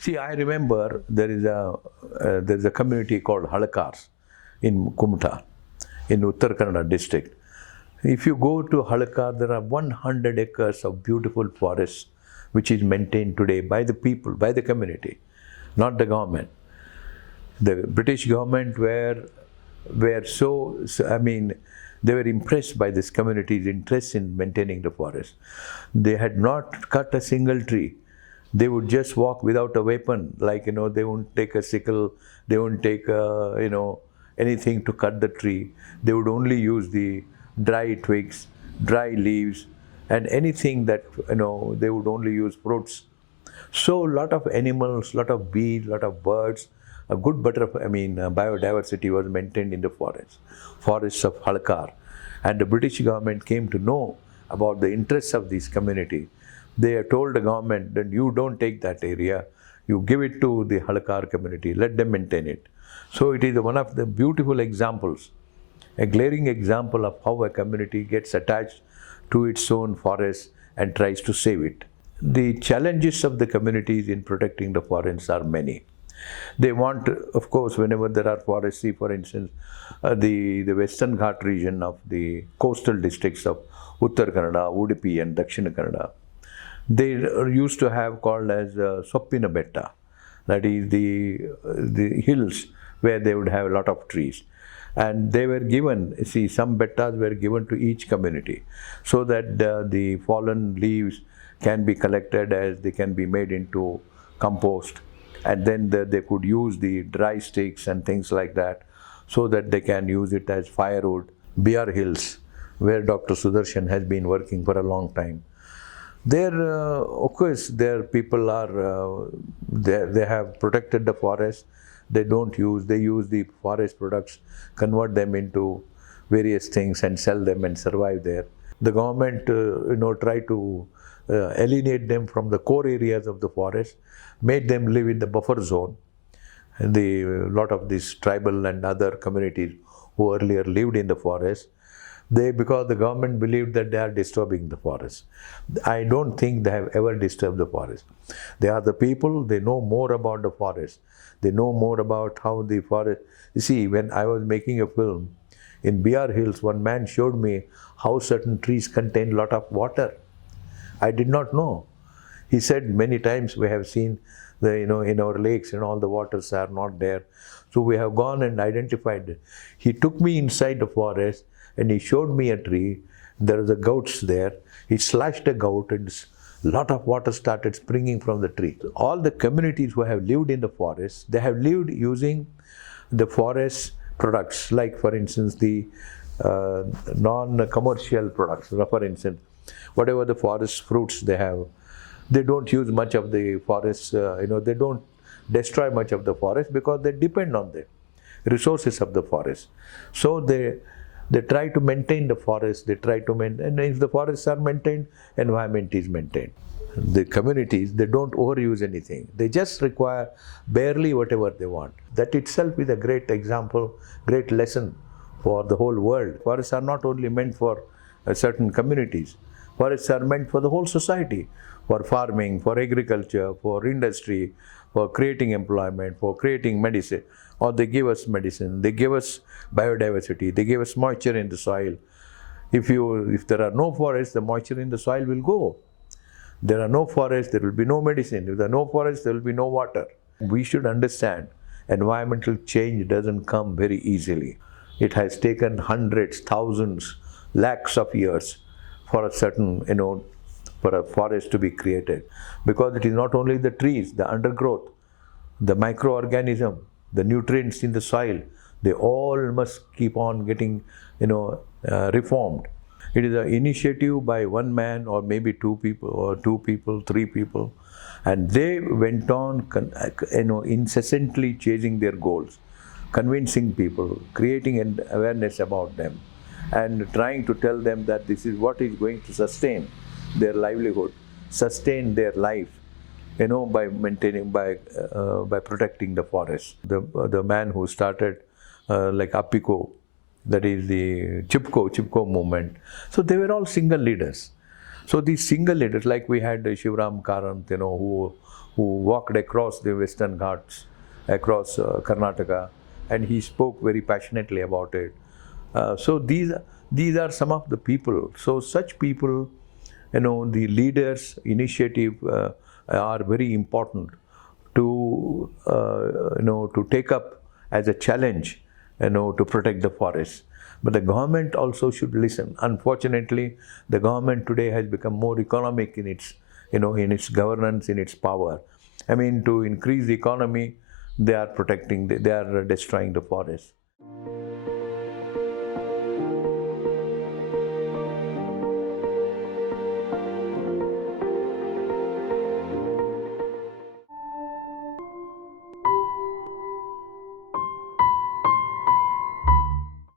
See, I remember there is a community called Halakars in Kumta, in Uttar Kannada district. If you go to Halakar, there are 100 acres of beautiful forests which is maintained today by the people, by the community, not the government. The British government were I mean, they were impressed by this community's interest in maintaining the forest. They had not cut a single tree. They would just walk without a weapon, like, they wouldn't take a sickle, they wouldn't take anything to cut the tree. They would only use the dry twigs, dry leaves, and anything that, they would only use fruits. So a lot of animals, lot of bees, lot of birds, a good biodiversity was maintained in the forests of Halkar. And the British government came to know about the interests of this community. They told the government that you don't take that area, you give it to the Halkar community, let them maintain it. So it is one of the beautiful examples, a glaring example of how a community gets attached to its own forest and tries to save it. The challenges of the communities in protecting the forests are many. They want, of course, whenever there are forests, see for instance, the Western Ghat region of the coastal districts of Uttar Kannada, Udupi and Dakshina Kannada, they used to have called as Soppina Betta, that is the hills where they would have a lot of trees. And they were given, see, some bettas were given to each community so that the fallen leaves can be collected, as they can be made into compost, and then they could use the dry sticks and things like that so that they can use it as firewood. BR Hills, where Dr. Sudarshan has been working for a long time. There, of course, their people are, they have protected the forest. They use the forest products, convert them into various things and sell them and survive there. The government, try to alienate them from the core areas of the forest, made them live in the buffer zone. And lot of these tribal and other communities who earlier lived in the forest, because the government believed that they are disturbing the forest. I don't think they have ever disturbed the forest. They are the people, they know more about the forest. They know more about how the forest... You see, when I was making a film, in BR Hills, one man showed me how certain trees contain a lot of water. I did not know. He said many times we have seen in our lakes and all the waters are not there. So we have gone and identified it. He took me inside the forest and he showed me a tree. There was a goats there. He slashed a goat and a lot of water started springing from the tree. All the communities who have lived in the forest, they have lived using the forest products, like for instance the non-commercial products. For instance, whatever the forest fruits they have, they don't use much of the forest, they don't destroy much of the forest because they depend on the resources of the forest. So they try to maintain the forest, and if the forests are maintained, environment is maintained. The communities, they don't overuse anything. They just require barely whatever they want. That itself is a great example, great lesson for the whole world. Forests are not only meant for certain communities. Forests are meant for the whole society, for farming, for agriculture, for industry, for creating employment, for creating medicine. Or they give us medicine, they give us biodiversity, they give us moisture in the soil. If there are no forests, the moisture in the soil will go. There are no forests, there will be no medicine. If there are no forests, there will be no water. We should understand environmental change doesn't come very easily. It has taken hundreds, thousands, lakhs of years for a certain, for a forest to be created. Because it is not only the trees, the undergrowth, the microorganism, the nutrients in the soil, they all must keep on getting, reformed. It is an initiative by one man or maybe two people, three people, and they went on, incessantly chasing their goals, convincing people, creating an awareness about them, and trying to tell them that this is what is going to sustain their livelihood, sustain their life, by maintaining, by protecting the forest. The man who started like Apiko, that is the Chipko movement. So they were all single leaders. So these single leaders, like we had Shivram Karant, who walked across the Western Ghats, across Karnataka, and he spoke very passionately about it. So these are some of the people. So such people, the leaders' initiative are very important to to take up as a challenge, to protect the forests. But the government also should listen. Unfortunately, the government today has become more economic in its, in its governance, in its power. I mean, to increase the economy, they are destroying the forest.